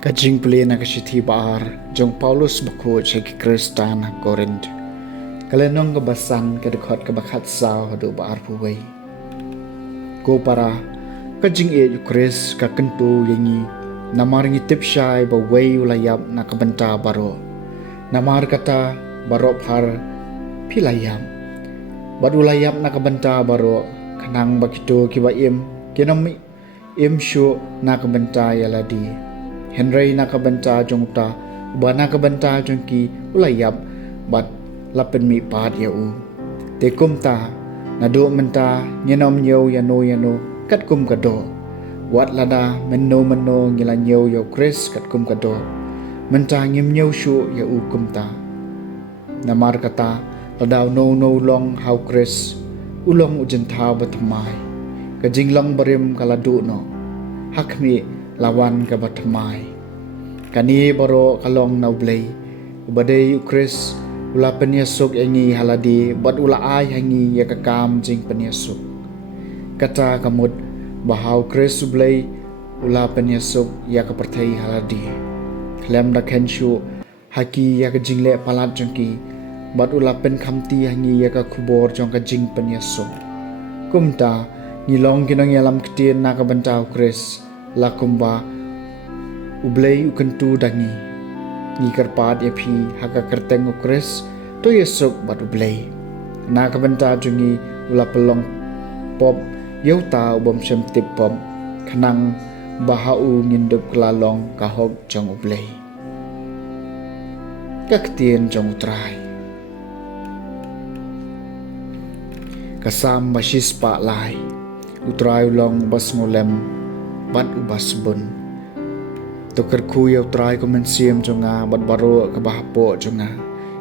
Ka Jingpule na kasithi baar jong Paulus bakho cheki Kristan Korint kalenong ka basan ka dekhot ka bakhat sao hadu baar puway ko para ka jing e Kris ka kentu yengi namar ngi tipshai ba way ulayap na kabanta baro namar kata baro phar pilayam bad ulayap na kabanta baro kanang bakito kiba kinami shu na kabanta yaladi Henry nakabanta jong ta ba nakabanta jong ki ulayap bat lapen mi pat ya u te kum ta na do menta nyenom nyo yano kat kum kado wat lada menno ngila nyo yo Kris kat kum kado menta ngim nyo shu ya u kum ta namar kata ladaw no long how Kris ulong ujentha batmai kajing long barim kaladu no hakmi lawan ka batmai kani baro kalong naublay ubadai Kris ula penyesuk yangi haladi bat ula ay hangi ya kakam jing penyesuk kata kamut bahau Kris ublay ula penyesuk ya kapertai haladi klem da kenshu haki ya kajing le palat jongki bat ula pen khamti hangi ya ka kubor jong ka jing penyesuk kumta ngilong kinong yalam ketien na kabantau Kris lakumba ublay ukentu dangi ngikar pat ya phi haka kerteng Kris to yesuk bat ublay na kabanta jungi ula pelong pop yauta ubom sem tip pop kanang bahau ngindup kelalong kahog jong ublay kaktien jong utrai kasam basis pa lai utrai long bas ngolem bat ubas bun to kerkui utrai komensiam jonga bat baro ka bahpo jonga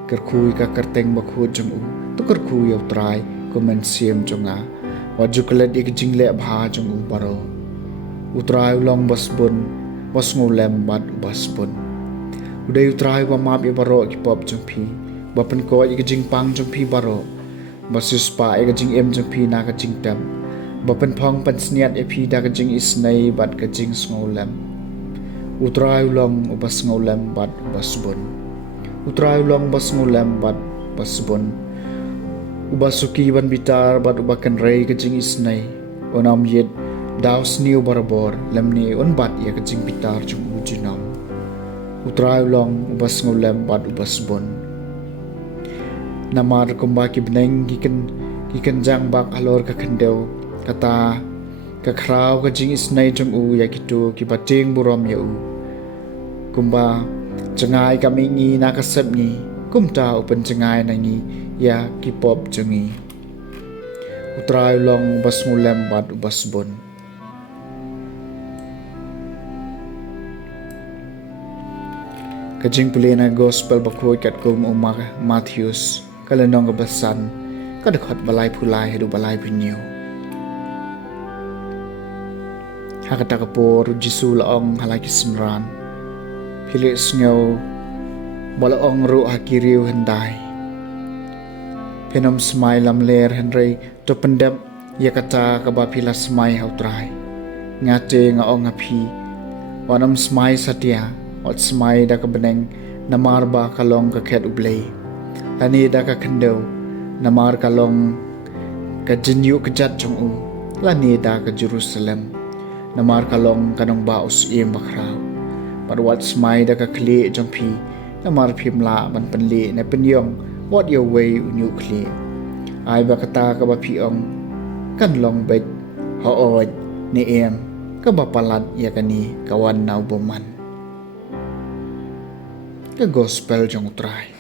kerkui ka kerteng bakhu jong u to kerkui utrai komensiam jonga waju kelet ik jingle bha jong u baro utrai long bas bun bas ngolem bat ubas bun udai utrai wa map ya baro ki pop jong phi bapen ko ik jing pang jong phi baro basus pa ik jing em jong phi na ka jing tam bapen phong pan sniat e phi da ka jing isnai bat ka jing ngolem utrai long ubas ngolem bat basbon utrai long bas ngolem bat basbon ubasuki ban bitar bat ubakan rei ka jing isnai onam yet daus niu barabor lemni on bat ya ka jing bitar jung ujinam utrai long ubas ngolem bat ubasbon namar kumbaki bneng gikan jang bak alor ka khandeu kata ka khrau ka jing isnai jong u ya kitu ki bating burom ya u kumba cengai kami ngi na ka sep ngi kumta upen cengai na ngi ya ki pop jengi utrai long bas ngulem bat ubasbon ka Jingpule na gospel bakhoy kat kum umar Matthews kalenong ka basan kadakhat balai phulai hedu balai pinyo hakata kapor Jisu laong halaki simran pilis ngaw balaong ru hakiriw hendai penom smai lam ler henry to pendep yakata kabapila smai hautrai ngate ngaong api wanam smai satya ot smai da kabeneng namar ba kalong ka khet ublay ani da ka khendeu namar kalong ka jinyu kejat jong u lani da ka Jerusalem namar kalong kanong baus im bakrau parwat smai da ka kli jong phi namar phimla ban penli ne penyong what your way unyu kli ai ba kata ka ba phi ong kan long bek Hood ni em kabapalat yakani kawan na ubuman. Ka gospel jong try.